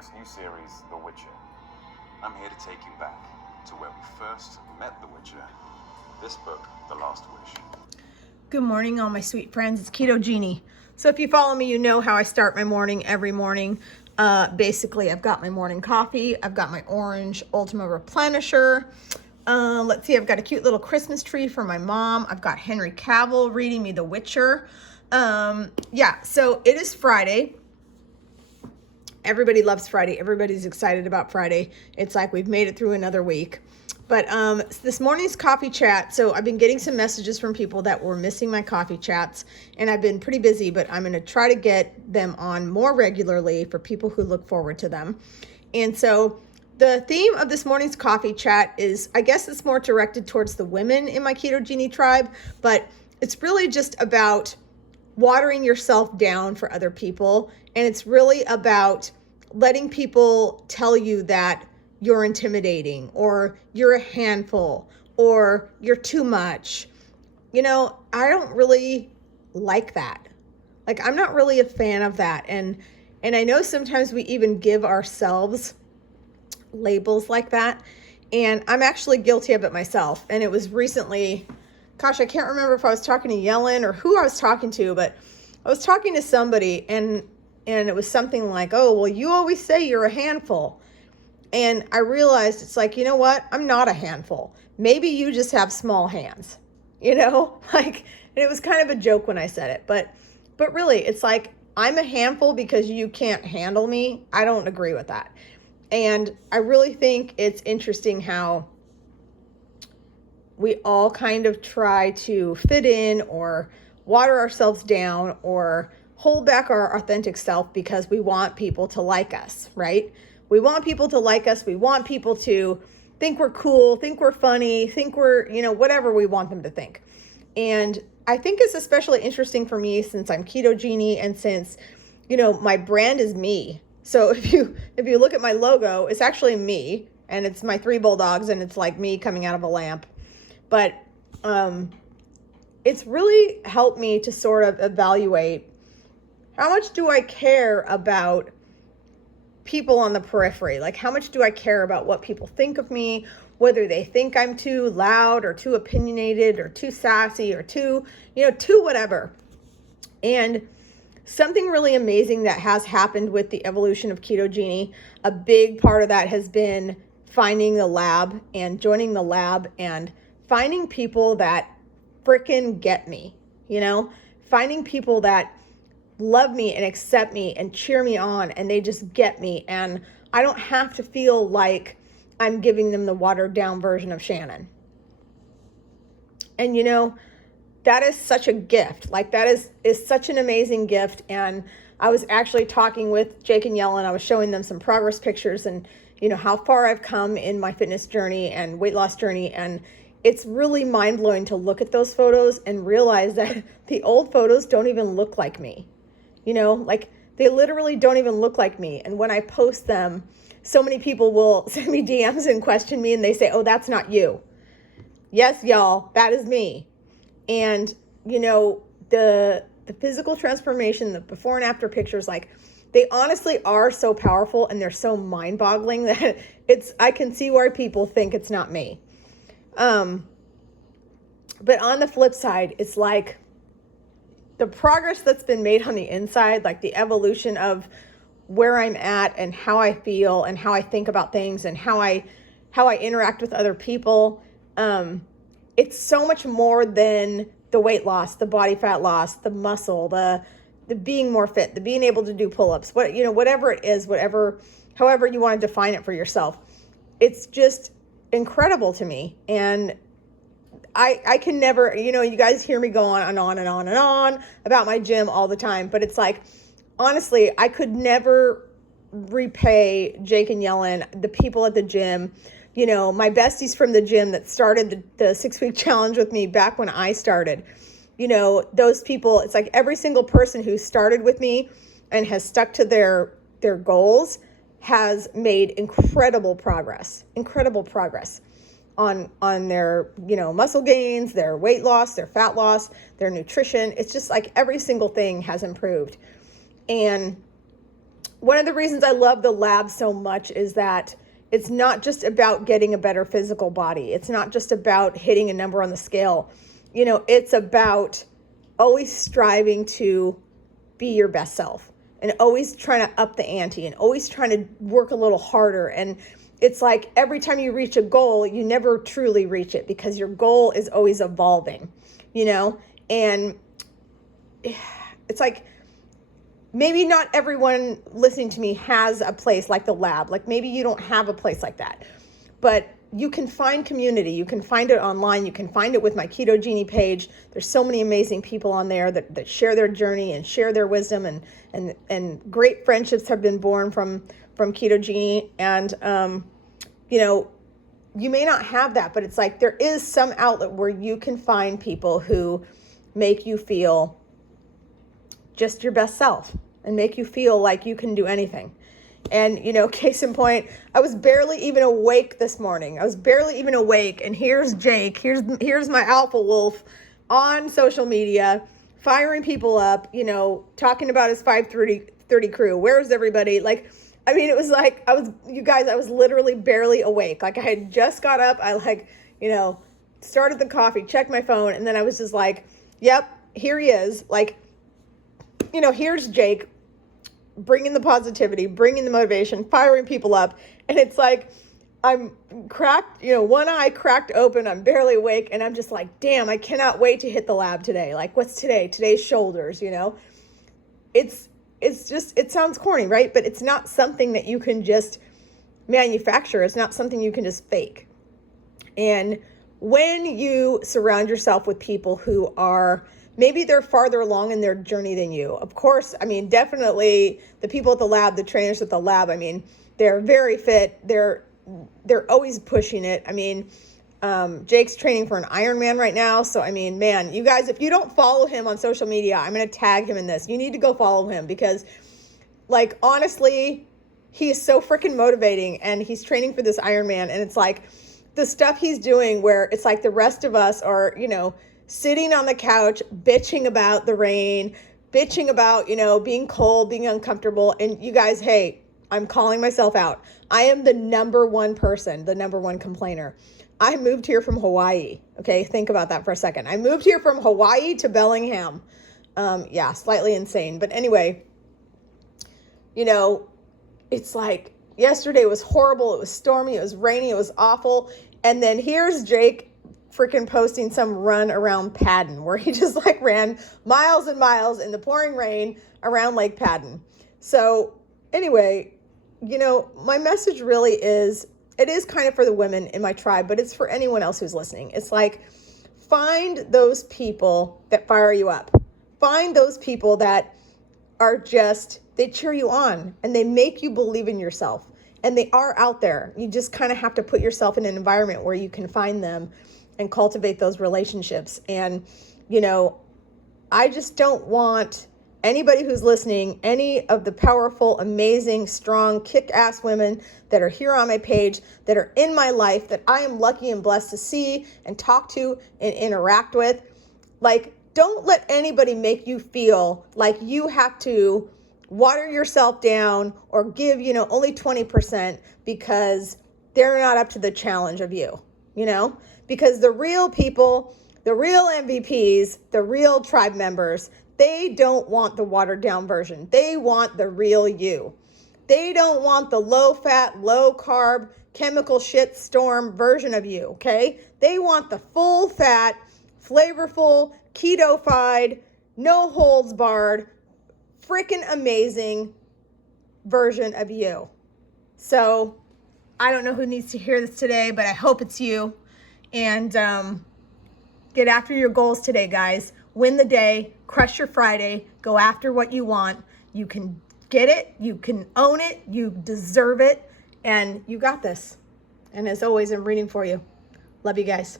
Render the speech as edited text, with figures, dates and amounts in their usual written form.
Netflix new series, The Witcher. I'm here to take you back to where we first met The Witcher. This book, The Last Wish. Good morning, all my sweet friends. It's Keto Jeannie. So if you follow me, you know how I start my morning every morning. Basically, I've got my morning coffee. I've got my orange Ultima Replenisher. Let's see, I've got a cute little Christmas tree for my mom. I've got Henry Cavill reading me The Witcher. Yeah, so it is Friday. Everybody loves Friday. Everybody's excited about Friday. It's like we've made it through another week. But this morning's coffee chat, so I've been getting some messages from people that were missing my coffee chats, and I've been pretty busy, but I'm going to try to get them on more regularly for people who look forward to them. And so the theme of this morning's coffee chat is, I guess it's more directed towards the women in my Keto Genie tribe, but it's really just about watering yourself down for other people. And it's really about letting people tell you that you're intimidating or you're a handful or you're too much. You know, I don't really like that. Like, I'm not really a fan of that. And I know sometimes we even give ourselves labels like that. And I'm actually guilty of it myself. And it was recently, gosh, I can't remember if I was talking to Yellen or who I was talking to, but I was talking to somebody and it was something like, oh, well, you always say you're a handful. And I realized it's like, you know what? I'm not a handful. Maybe you just have small hands, you know, like, and it was kind of a joke when I said it, but really it's like, I'm a handful because you can't handle me. I don't agree with that. And I really think it's interesting how we all kind of try to fit in or water ourselves down or hold back our authentic self because we want people to like us, right? We want people to like us. We want people to think we're cool, think we're funny, think we're, you know, whatever we want them to think. And I think it's especially interesting for me since I'm Keto Genie and since, you know, my brand is me. So if you look at my logo, it's actually me and it's my 3 bulldogs and it's like me coming out of a lamp. But it's really helped me to sort of evaluate how much do I care about people on the periphery? Like, how much do I care about what people think of me, whether they think I'm too loud or too opinionated or too sassy or too whatever. And something really amazing that has happened with the evolution of Keto Genie, a big part of that has been finding the lab and joining the lab and finding people that frickin' get me, you know, finding people that love me and accept me and cheer me on and they just get me. And I don't have to feel like I'm giving them the watered down version of Shannon. And, you know, that is such a gift. Like, that is such an amazing gift. And I was actually talking with Jake and Yellen. I was showing them some progress pictures and, you know, how far I've come in my fitness journey and weight loss journey. And it's really mind-blowing to look at those photos and realize that the old photos don't even look like me. You know, like, they literally don't even look like me. And when I post them, so many people will send me DMs and question me and they say, oh, that's not you. Yes, y'all, that is me. And, you know, the physical transformation, the before and after pictures, like, they honestly are so powerful and they're so mind-boggling that I can see why people think it's not me. But on the flip side, it's like the progress that's been made on the inside, like the evolution of where I'm at and how I feel and how I think about things and how I interact with other people. It's so much more than the weight loss, the body fat loss, the muscle, the being more fit, the being able to do pull-ups, whatever it is, however you want to define it for yourself. It's just incredible to me. And I can never, you know, you guys hear me go on and on and on and on about my gym all the time, but it's like, honestly, I could never repay Jake and Yellen, the people at the gym, you know, my besties from the gym that started the 6-week challenge with me back when I started. You know, those people, it's like every single person who started with me and has stuck to their goals has made incredible progress on their, you know, muscle gains, their weight loss, their fat loss, their nutrition. It's just like every single thing has improved. And one of the reasons I love the lab so much is that it's not just about getting a better physical body. It's not just about hitting a number on the scale. It's about always striving to be your best self and always trying to up the ante and always trying to work a little harder. And it's like every time you reach a goal, you never truly reach it because your goal is always evolving, and it's like, maybe not everyone listening to me has a place like the lab. Like maybe you don't have a place like that, but you can find community. You can find it online. You can find it with my Keto Genie page. There's so many amazing people on there that share their journey and share their wisdom, and great friendships have been born from Keto Genie. And, you may not have that, but it's like there is some outlet where you can find people who make you feel just your best self and make you feel like you can do anything. And, case in point, I was barely even awake this morning. And here's Jake, here's my alpha wolf on social media, firing people up, talking about his 5:30 crew. Where's everybody? Like, I mean, it was like, I was literally barely awake. Like I had just got up. I started the coffee, checked my phone. And then I was just like, yep, here he is. Like, here's Jake bringing the positivity, bringing the motivation, firing people up. And it's like, I'm cracked, one eye cracked open. I'm barely awake. And I'm just like, damn, I cannot wait to hit the lab today. Like, what's today? Today's shoulders, It's just, it sounds corny, right? But it's not something that you can just manufacture. It's not something you can just fake. And when you surround yourself with people who are, maybe they're farther along in their journey than you. Of course, I mean, definitely the people at the lab, the trainers at the lab, I mean, they're very fit. They're always pushing it. I mean, Jake's training for an Ironman right now. So, I mean, man, you guys, if you don't follow him on social media, I'm going to tag him in this. You need to go follow him because, like, honestly, he is so freaking motivating and he's training for this Ironman. And it's like the stuff he's doing where it's like the rest of us are, sitting on the couch, bitching about the rain, bitching about, being cold, being uncomfortable. And you guys, hey, I'm calling myself out. I am the number one person, the number one complainer. I moved here from Hawaii. Okay, think about that for a second. I moved here from Hawaii to Bellingham. Yeah, slightly insane. But anyway, it's like yesterday was horrible. It was stormy. It was rainy. It was awful. And then here's Jake freaking posting some run around Padden where he just like ran miles and miles in the pouring rain around Lake Padden. So anyway, my message really is, it is kind of for the women in my tribe, but it's for anyone else who's listening. It's like, find those people that fire you up. Find those people that are just, they cheer you on and they make you believe in yourself. And they are out there. You just kind of have to put yourself in an environment where you can find them and cultivate those relationships. And, I just don't want anybody who's listening, any of the powerful, amazing, strong, kick-ass women that are here on my page, that are in my life, that I am lucky and blessed to see and talk to and interact with. Like, don't let anybody make you feel like you have to water yourself down or give, only 20% because they're not up to the challenge of you, because the real people, the real MVPs, the real tribe members, they don't want the watered down version. They want the real you. They don't want the low fat, low carb, chemical shit storm version of you, okay? They want the full fat, flavorful, keto-fied, no holds barred, freaking amazing version of you. So I don't know who needs to hear this today, but I hope it's you. And get after your goals today, guys. Win the day, crush your Friday, go after what you want. You can get it, you can own it, you deserve it, and you got this. And as always, I'm rooting for you. Love you guys.